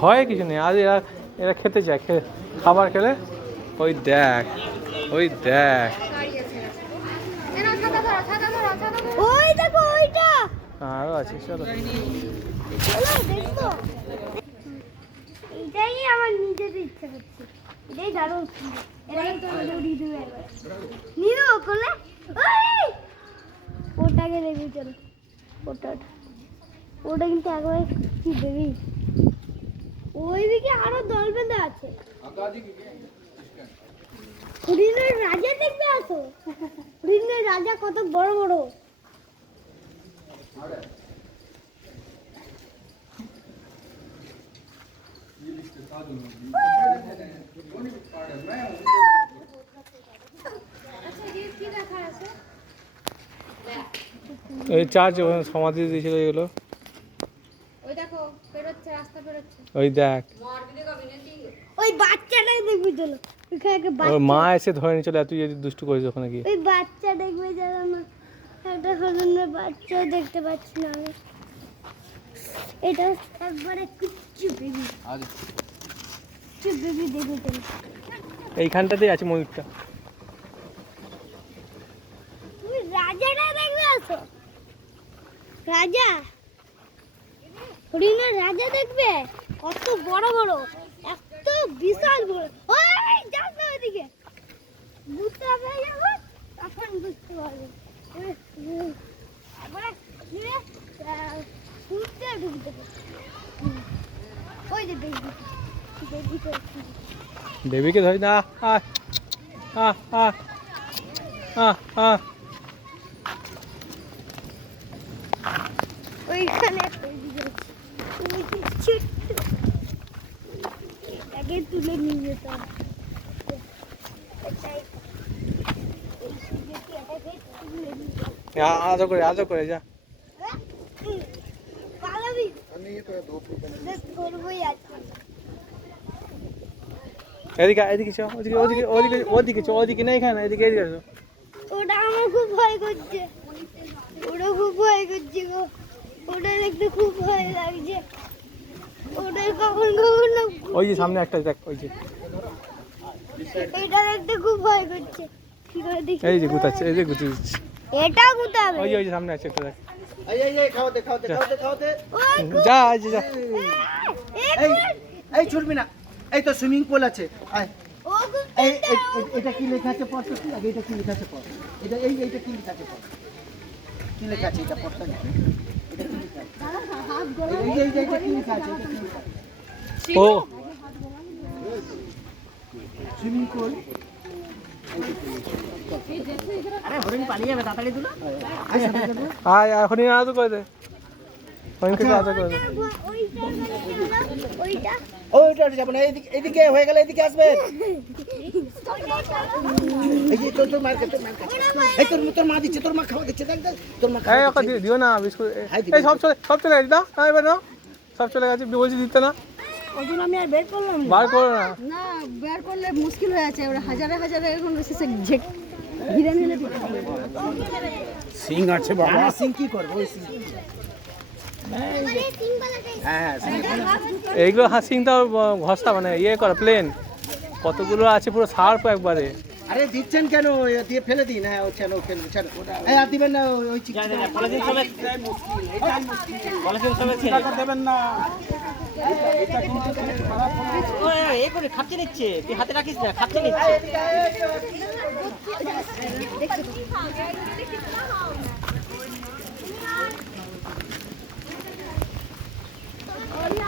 ভয় কিছু নেই। আজ এরা এরা খেতে চায়, খাবার খেলে ওই দেখ, ওই দেখ, ওই দেখো ওইটা আরও আছে। চলো এইটাই আমার নিজেদের ইচ্ছা করছে, এটাই দারুণ। ওটাকে দেখবি, চলো ওটা ওটা কিন্তু একবারে কি দেবি। ওইদিকে আরো দল বেঁধে আছে। হরিণের রাজা দেখবে, আসো। হরিণের রাজা কত বড় বড়। ওই চার্চ ওখানে সমাধি দিয়েছিল এগুলো, ওই দেখো বেরোচ্ছে, রাস্তা বেরোচ্ছে। ওই দেখ। ওই বাচ্চাটা দেখবি, চলো ওইখানে একটা ওর বাচ্চা। মা এসে ধরে নিয়ে চলে, তুই যদি দুষ্টু করিস ওখানে গিয়ে। ওই বাচ্চা দেখবে, যারা না একটা হরিণের বাচ্চাও দেখতে পাচ্ছি না আমি। এটা একবারে কিচ্ছু বেবি, কিচ্ছু বেবি দেখবে, চলো। এইখানটাতেই আছে ময়ূরটা। তুমি রাজাটা দেখবে, আসো। রাজা, হরিণের রাজা দেখবে, কত বড় বড়, এত বিশাল বড়। ওই যাও না ওইদিকে, বুঝতে হবে যখন তখন বুঝতে পারবে। একবারে ঘিরে ঘুরতে ঢুকতে পারবে। ওই যে বেবি, বেবিটা বেবিকে ধরি না। ওইখানে একটা বেবি আছে, ওই যে ছোট্ট, এটাকে তুলে নিয়ে যেতে হবে। এটাই আদর করে, আদর করে যা। পালাবি, করবোই আজকে। এদিকে এদিকে চ, ওদিকে ওদিকে ওদিকে ওদিকে চ, ওদিকে না এখানে, এদিকে এদিকে চ। ওটা আমার খুব ভয় করছে, ওটা খুব ভয় করছে গো, ওটা দেখতে খুব ভয় লাগছে। ওটা কখন কখন না, ওই যে সামনে একটা দেখ, ওই যে এটা দেখতে খুব ভয় করছে। কি করে দেখি, এই যে গুতাচ্ছে, এই যে গুতি দিচ্ছে। এটা গুতাবে, ওই যে সামনে আছে একটা দেখ। এই খাওয়াতে খাওয়াতে খাওয়াতে খাওয়াতে যা এই যে যা। এই ছুটবি না, এই তো সুইমিং পুল আছে। আয় ও এই এটা কি লেখা আছে পড় তো, কি আগে এটা কি লেখা আছে পড়। এটা এইটা কি লেখা আছে পড়, কি লেখা আছে এটা পড়তে না। এটা কি লেখা আছে, এই যে এটা কি লেখা আছে, এটা কি লেখা আছে। ও সুইমিং পুল। আরে হরিণ পালিয়ে যাবে, তাড়াতাড়ি তুলো। আয় এখনই আদর করে দে, হরিণকে আদর করে দে। ওইটা ওইটা যাবো না, এইদিকে হয়ে গেলে এইদিকে আসবে। এই যে তোর মার কাছে, এই তোর মা দিচ্ছে, তোর মা খাওয়া দিচ্ছে, দেখ দেখ তোর মা এই খাওয়া ওকে দিও না বিস্কুট। এই সব চলে গেছে, দাও না এবার নাও, সব চলে গেছে, বলছি দিতে না। ওই জন্য আমি আর বের করলাম না। বার করো না। না, বের করলে মুশকিল হয়ে আছে, ওরা হাজারে হাজারে এখন শেষে ঘিরে নিলে দিতে হবে। সিং আছে বাবা, সিং কি করবে ওই সিং। হ্যাঁ এইগুলো হাসিং তো ঘষা মানে ইয়ে করা প্লেন, কতগুলো আছে পুরো শার্প একবারে। আরে দিচ্ছেন কেন, দিয়ে ফেলে দিন। হ্যাঁ ও চলো ফেলে দিন, চলো। এই আর দিবেন না ওই চিকন পলিথিন সবে, পলিথিন সবে দেবেন না। এটা কিন্তু খারাপ হবে। ওই এই করে খাচ্ছে নিচ্ছে, তুই হাতে রাখিস না, খাচ্ছে নিচ্ছে।